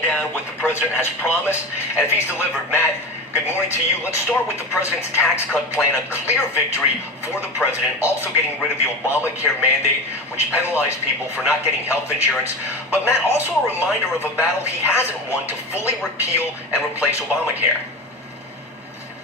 Down what the president has promised and if he's delivered. Matt, good morning to you. Let's start with the president's tax cut plan, a clear victory for the president, also getting rid of the Obamacare mandate, which penalized people for not getting health insurance. But Matt, also a reminder of a battle he hasn't won to fully repeal and replace Obamacare.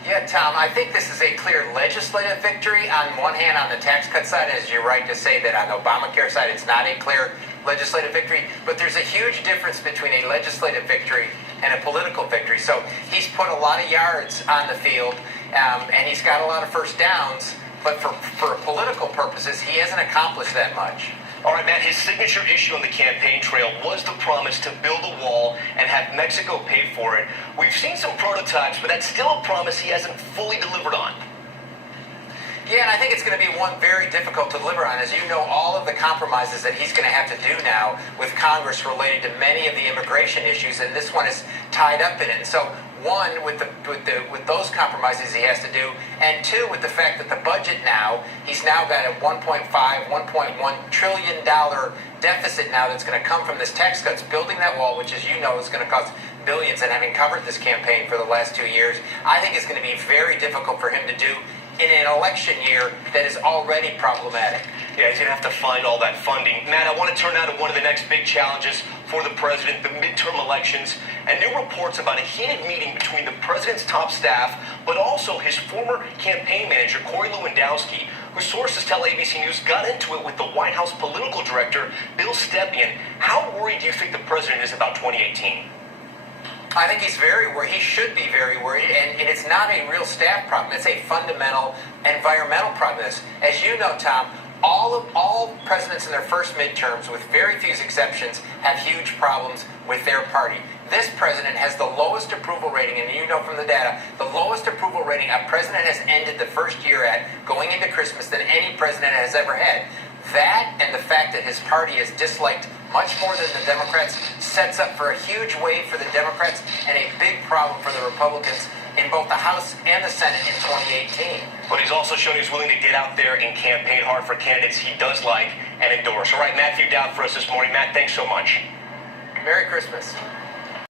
Yeah, Tom, I think this is a clear legislative victory. On one hand, on the tax cut side, as you're right to say that on the Obamacare side, it's not a clear legislative victory, but there's a huge difference between a legislative victory and a political victory. So he's put a lot of yards on the field, and he's got a lot of first downs, but for political purposes, he hasn't accomplished that much. All right, Matt, his signature issue on the campaign trail was the promise to build a wall and have Mexico pay for it. We've seen some prototypes, but that's still a promise he hasn't fully delivered on. Yeah, and I think it's going to be one very difficult to deliver on. As you know, all of the compromises that he's going to have to do now with Congress related to many of the immigration issues, and this one is tied up in it. And so, one, with those compromises he has to do, and two, with the fact that the budget now, he's now got a $1.1 trillion deficit now that's going to come from this tax cuts, building that wall, which, as you know, is going to cost billions, and having covered this campaign for the last 2 years, I think it's going to be very difficult for him to do in an election year that is already problematic. Yeah, he's going to have to find all that funding. Matt, I want to turn now to one of the next big challenges for the president, the midterm elections, and new reports about a heated meeting between the president's top staff, but also his former campaign manager, Corey Lewandowski, whose sources tell ABC News got into it with the White House political director, Bill Stepien. How worried do you think the president is about 2018? I think he's very worried. He should be very worried, and it's not a real staff problem. It's a fundamental environmental problem. As you know, Tom, all presidents in their first midterms, with very few exceptions, have huge problems with their party. This president has the lowest approval rating, and you know from the data, the lowest approval rating a president has ended the first year at going into Christmas than any president has ever had. That and the fact that his party is disliked much more than the Democrats sets up for a huge wave for the Democrats and a big problem for the Republicans in both the House and the Senate in 2018. But he's also shown he's willing to get out there and campaign hard for candidates he does like and endorse. All right, Matthew Dowd for us this morning. Matt, thanks so much. Merry Christmas.